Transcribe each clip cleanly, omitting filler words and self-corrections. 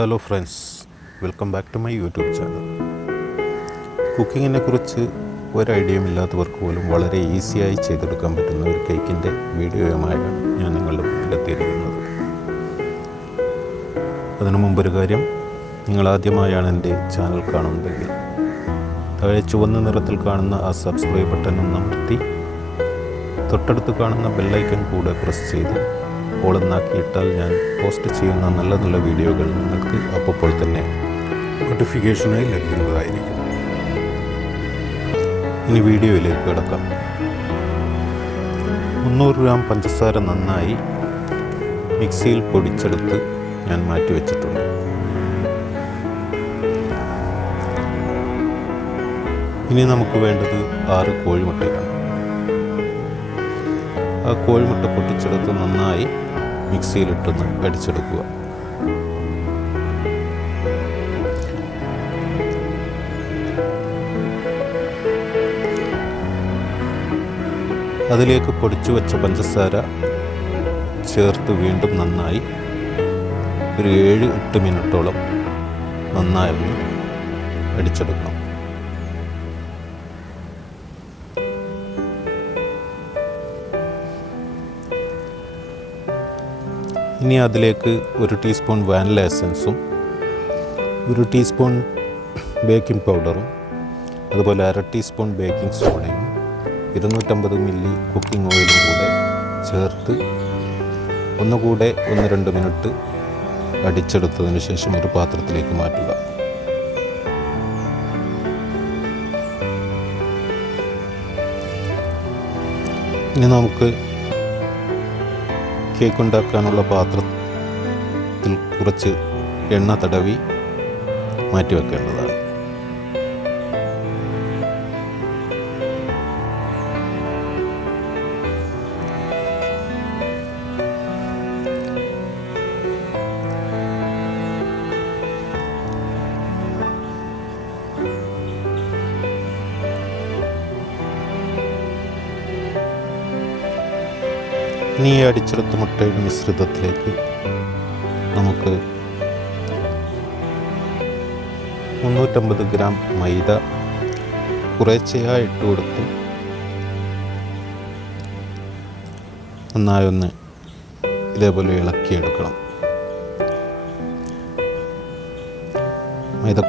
Hello friends, welcome back to my YouTube channel. കുക്കിങ്ങിനെ കുറിച്ച് ഒരു ഐഡിയയും ഇല്ലാത്തവർക്ക് പോലും വളരെ ഈസിയായി ചെയ്തെടുക്കാൻ പറ്റുന്ന ഒരു കേക്കിൻ്റെ വീഡിയോയുമായാണ് ഞാൻ നിങ്ങളുടെ മുന്നിലെത്തിയിരിക്കുന്നത്. അതിനു മുമ്പൊരു കാര്യം, നിങ്ങളാദ്യമായാണ് എൻ്റെ ചാനൽ കാണുന്നതെങ്കിൽ താഴെ ചുവന്ന നിറത്തിൽ കാണുന്ന ആ സബ്സ്ക്രൈബ് ബട്ടൺ ഒന്ന് അമർത്തി തൊട്ടടുത്ത് കാണുന്ന ബെല്ലൈക്കൺ കൂടെ പ്രസ് ചെയ്ത് ഓളെന്നാക്കിയിട്ടാൽ ഞാൻ പോസ്റ്റ് ചെയ്യുന്ന നല്ല നല്ല വീഡിയോകൾ നിങ്ങൾക്ക് അപ്പോൾ തന്നെ നോട്ടിഫിക്കേഷനായി ലഭിക്കുന്നതായിരിക്കും. ഇനി വീഡിയോയിലേക്ക് കിടക്കാം. 300 ഗ്രാം പഞ്ചസാര നന്നായി മിക്സിയിൽ പൊടിച്ചെടുത്ത് ഞാൻ മാറ്റി വെച്ചിട്ടുണ്ട്. ഇനി നമുക്ക് വേണ്ടത് 6 കോഴിമുട്ടയാണ്. ആ കോഴിമുട്ട പൊട്ടിച്ചെടുത്ത് നന്നായി മിക്സിയിലിട്ടൊന്ന് അടിച്ചെടുക്കുക. അതിലേക്ക് പൊടിച്ചു വെച്ച പഞ്ചസാര ചേർത്ത് വീണ്ടും നന്നായി ഒരു 7-8 മിനിറ്റോളം നന്നായി ഒന്ന് അടിച്ചെടുക്കണം. ഇനി അതിലേക്ക് 1 ടീസ്പൂൺ വാനില എസൻസും 1 ടീസ്പൂൺ ബേക്കിംഗ് പൗഡറും അതുപോലെ 1/2 ടീസ്പൂൺ ബേക്കിംഗ് സോഡയും 250 മില്ലി കുക്കിംഗ് ഓയിലും കൂടെ ചേർത്ത് ഒന്നുകൂടെ 1-2 മിനിറ്റ് അടിച്ചെടുത്തതിന് ശേഷം ഒരു പാത്രത്തിലേക്ക് മാറ്റുക. ഇനി നമുക്ക് കേക്ക് ഉണ്ടാക്കാനുള്ള പാത്രത്തിൽ കുറച്ച് എണ്ണ തടവി മാറ്റി വെക്കേണ്ടതാണ്. ഇനി ഈ അടിച്ചെടുത്ത മുട്ടയുടെ മിശ്രിതത്തിലേക്ക് നമുക്ക് 350 ഗ്രാം മൈദ കുറേശ്ശെയായി ഇട്ട് കൊടുത്ത് നന്നായി ഒന്ന് ഇതേപോലെ ഇളക്കിയെടുക്കണം. മൈദ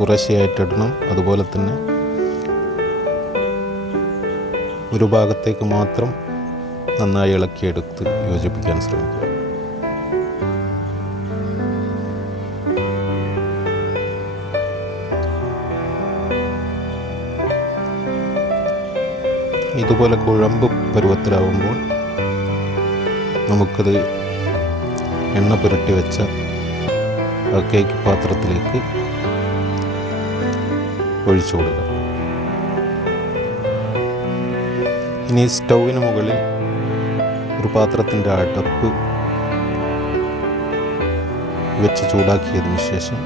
കുറേശ്ശെയായിട്ടിടണം. അതുപോലെ തന്നെ ഒരു ഭാഗത്തേക്ക് മാത്രം നന്നായി ഇളക്കിയെടുത്ത് യോജിപ്പിക്കാൻ ശ്രമിക്കുക. ഇതുപോലെ കുഴമ്പ് പരുവത്തിലാവുമ്പോൾ നമുക്കത് എണ്ണ പുരട്ടി വെച്ച കേക്ക് പാത്രത്തിലേക്ക് ഒഴിച്ചു കൊടുക്കുക. ഇനി സ്റ്റൗവിന് മുകളിൽ ഒരു പാത്രത്തിൻ്റെ അടപ്പ് വെച്ച് ചൂടാക്കിയതിന് ശേഷം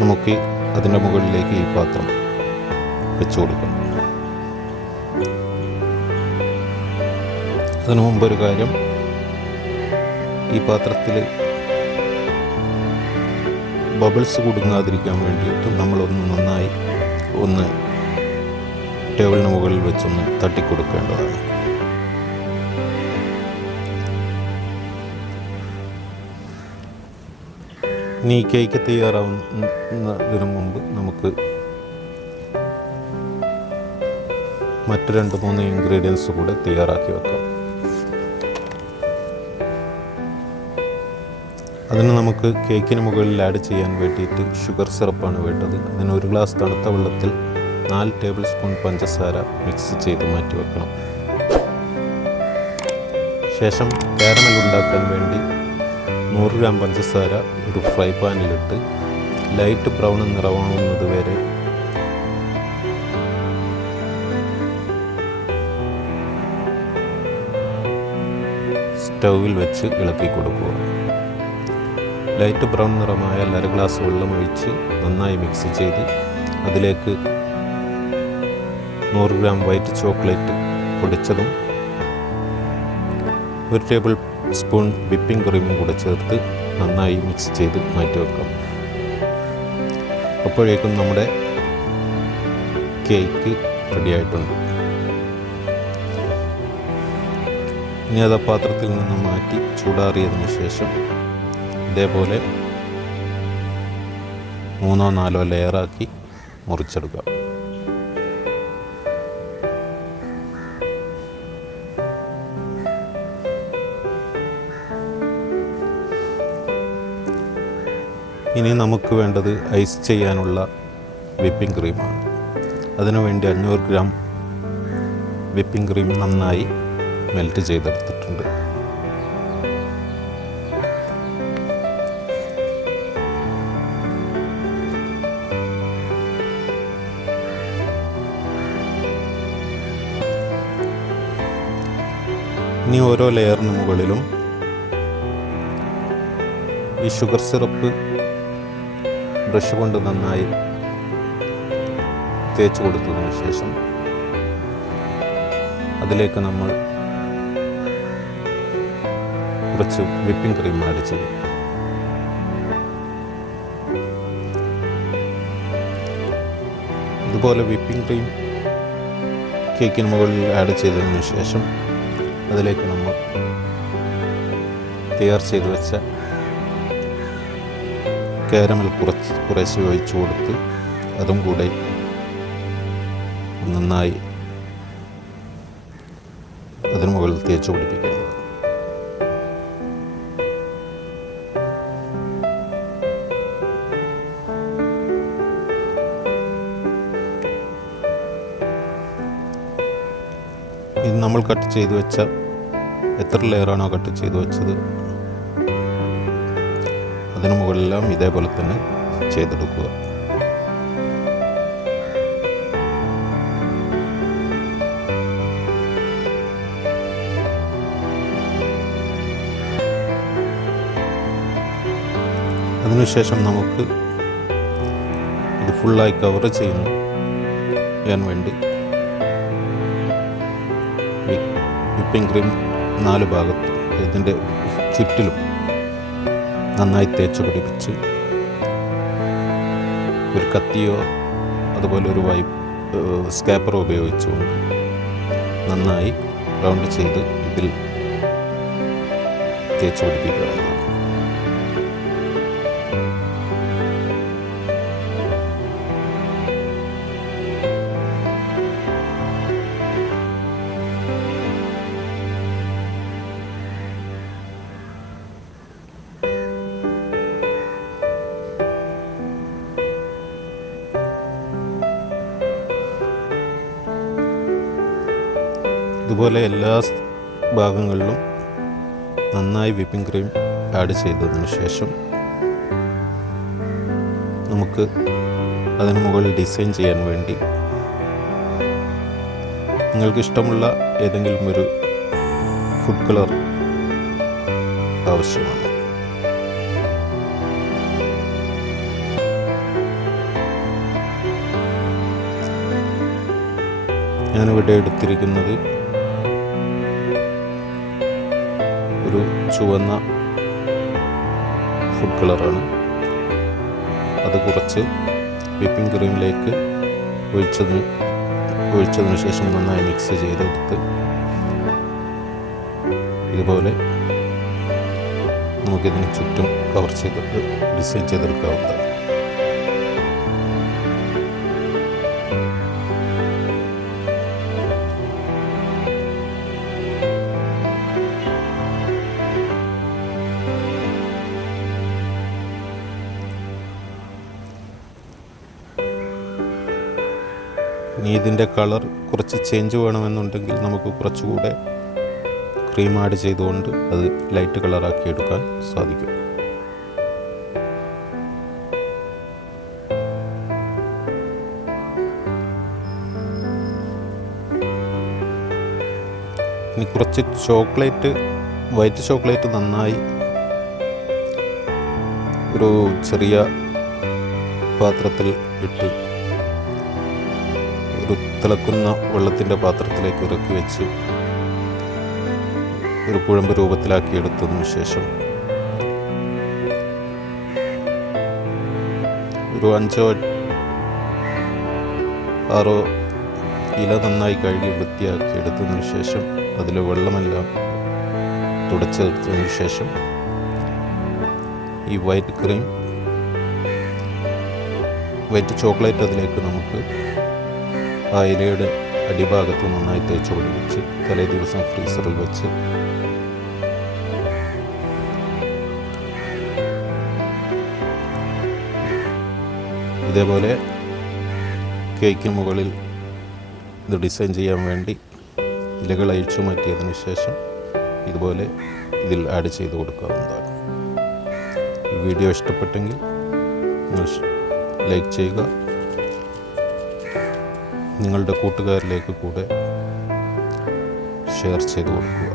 നമുക്ക് അതിൻ്റെ മുകളിലേക്ക് ഈ പാത്രം വെച്ച് കൊടുക്കണം. അതിനു മുമ്പൊരു കാര്യം, ഈ പാത്രത്തിൽ ബബിൾസ് കുടുങ്ങാതിരിക്കാൻ വേണ്ടിയിട്ട് നമ്മളൊന്ന് നന്നായി ഒന്ന് ടേബിളിന് മുകളിൽ വെച്ചൊന്ന് തട്ടിക്കൊടുക്കേണ്ടതാണ്. ഇനി ഈ കേക്ക് തയ്യാറാവുന്നതിന് മുമ്പ് നമുക്ക് മറ്റ് 2-3 ഇൻഗ്രീഡിയൻസ് കൂടെ തയ്യാറാക്കി വെക്കാം. അതിന് നമുക്ക് കേക്കിന് മുകളിൽ ആഡ് ചെയ്യാൻ വേണ്ടിയിട്ട് ഷുഗർ സിറപ്പാണ് വേണ്ടത്. അതിന് 1 ഗ്ലാസ് തണുത്ത വെള്ളത്തിൽ 4 ടേബിൾ സ്പൂൺ പഞ്ചസാര മിക്സ് ചെയ്ത് മാറ്റി വെക്കണം. ശേഷം കാരമൽ ഉണ്ടാക്കാൻ വേണ്ടി 100 ഗ്രാം പഞ്ചസാര ഒരു ഫ്രൈ പാനിലിട്ട് ലൈറ്റ് ബ്രൗൺ നിറമാവുന്നത് വരെ സ്റ്റൗവിൽ വെച്ച് ഇളക്കി കൊടുക്കുക. ലൈറ്റ് ബ്രൗൺ നിറമായ 1/2 ഗ്ലാസ് വെള്ളം ഒഴിച്ച് നന്നായി മിക്സ് ചെയ്ത് അതിലേക്ക് 100 ഗ്രാം വൈറ്റ് ചോക്ലേറ്റ് പൊടിച്ചതും 1 ടേബിൾ സ്പൂൺ വിപ്പിംഗ് ക്രീമും കൂടെ ചേർത്ത് നന്നായി മിക്സ് ചെയ്ത് മാറ്റി വെക്കാം. അപ്പോഴേക്കും നമ്മുടെ കേക്ക് റെഡിയായിട്ടുണ്ട്. ഇനി അത് പാത്രത്തിൽ നിന്ന് മാറ്റി ചൂടാറിയതിന് ശേഷം ഇതേപോലെ 3-4 ലെയറാക്കി മുറിച്ചെടുക്കാം. ഇനി നമുക്ക് വേണ്ടത് ഐസ് ചെയ്യാനുള്ള വിപ്പിംഗ് ക്രീമാണ്. അതിനുവേണ്ടി 500 ഗ്രാം വിപ്പിംഗ് ക്രീം നന്നായി മെൽറ്റ് ചെയ്തെടുത്തിട്ടുണ്ട്. ഇനി ഓരോ ലെയറിന് മുകളിലും ഈ ഷുഗർ സിറപ്പ് ബ്രഷ് കൊണ്ട് നന്നായി തേച്ച് കൊടുത്തതിന് ശേഷം അതിലേക്ക് നമ്മൾ കുറച്ച് വിപ്പിംഗ് ക്രീം ആഡ് ചെയ്യും. ഇതുപോലെ വിപ്പിംഗ് ക്രീം കേക്കിന് മുകളിൽ ആഡ് ചെയ്തതിന് ശേഷം അതിലേക്ക് നമ്മൾ തയ്യാർ ചെയ്ത് വെച്ച കാരമൽ കുറേശ്ശെ ഒഴിച്ചു കൊടുത്ത് അതും കൂടെ നന്നായി അതിന് മുകളിൽ തേച്ച് പിടിപ്പിക്കേണ്ടത്. ഇത് നമ്മൾ കട്ട് ചെയ്ത് വെച്ച എത്ര ലെയറാണോ കട്ട് ചെയ്ത് വെച്ചത് അതിന് മുകളിലെല്ലാം ഇതേപോലെ തന്നെ ചെയ്തെടുക്കുക. അതിനുശേഷം നമുക്ക് ഇത് ഫുള്ളായി കവർ ചെയ്യാൻ വേണ്ടി വിപ്പിംഗ് ക്രീം 4 ഭാഗത്തും ഇതിൻ്റെ ചുറ്റിലും നന്നായി തേച്ച് പിടിപ്പിച്ച് ഒരു കത്തിയോ അതുപോലെ ഒരു സ്കാപ്പറോ ഉപയോഗിച്ചുകൊണ്ട് നന്നായി റൗണ്ട് ചെയ്ത് ഇതിൽ തേച്ച് പിടിപ്പിക്കുക. ഇതുപോലെ എല്ലാ ഭാഗങ്ങളിലും നന്നായി വിപ്പിംഗ് ക്രീം ആഡ് ചെയ്തതിന് ശേഷം നമുക്ക് അതിന് മുകളിൽ ഡിസൈൻ ചെയ്യാൻ വേണ്ടി നിങ്ങൾക്ക് ഇഷ്ടമുള്ള ഏതെങ്കിലും ഒരു ഫുഡ് കളർ ആവശ്യമാണ്. ഞാനിവിടെ എടുത്തിരിക്കുന്നത് ഒരു ചുവന്ന ഫുഡ് കളറാണ്. അത് കുറച്ച് വിപ്പിംഗ് ക്രീമിലേക്ക് ഒഴിച്ചതിന് ശേഷം നന്നായി മിക്സ് ചെയ്തെടുത്ത് ഇതുപോലെ നമുക്കിതിന് ചുറ്റും കവർ ചെയ്തിട്ട് ഡിസൈൻ ചെയ്തെടുക്കാവുന്നതാണ്. ഇനി ഇതിൻ്റെ കളർ കുറച്ച് ചേഞ്ച് വേണമെന്നുണ്ടെങ്കിൽ നമുക്ക് കുറച്ചുകൂടെ ക്രീം ആഡ് ചെയ്തുകൊണ്ട് അത് ലൈറ്റ് കളറാക്കി എടുക്കാൻ സാധിക്കും. ഇനി കുറച്ച് വൈറ്റ് ചോക്ലേറ്റ് നന്നായി ഒരു ചെറിയ പാത്രത്തിൽ ഇട്ട് ഒരു തിളക്കുന്ന വെള്ളത്തിൻ്റെ പാത്രത്തിലേക്ക് ഇറക്കി വെച്ച് ഒരു കുഴമ്പ് രൂപത്തിലാക്കി എടുത്തതിന് ശേഷം ഒരു 5-6 ഇല നന്നായി കഴുകി വൃത്തിയാക്കി എടുത്തതിന് ശേഷം അതിൽ വെള്ളമെല്ലാം തുടച്ചെടുത്തതിന് ശേഷം ഈ വൈറ്റ് ചോക്ലേറ്റ് അതിലേക്ക് നമുക്ക് ആ ഇലയുടെ അടിഭാഗത്ത് നന്നായി തേച്ച് പിടിപ്പിച്ച് തലേ ദിവസം ഫ്രീസറിൽ വെച്ച് ഇതേപോലെ കേക്കിന് മുകളിൽ ഇത് ഡിസൈൻ ചെയ്യാൻ വേണ്ടി ഇലകൾ അഴിച്ചു മാറ്റിയതിന് ശേഷം ഇതുപോലെ ഇതിൽ ആഡ് ചെയ്ത് കൊടുക്കാവുന്നതാണ്. ഈ വീഡിയോ ഇഷ്ടപ്പെട്ടെങ്കിൽ നിങ്ങൾ ലൈക്ക് ചെയ്യുക, നിങ്ങളുടെ കൂട്ടുകാരിലേക്ക് കൂടെ ഷെയർ ചെയ്ത് കൊടുക്കുക.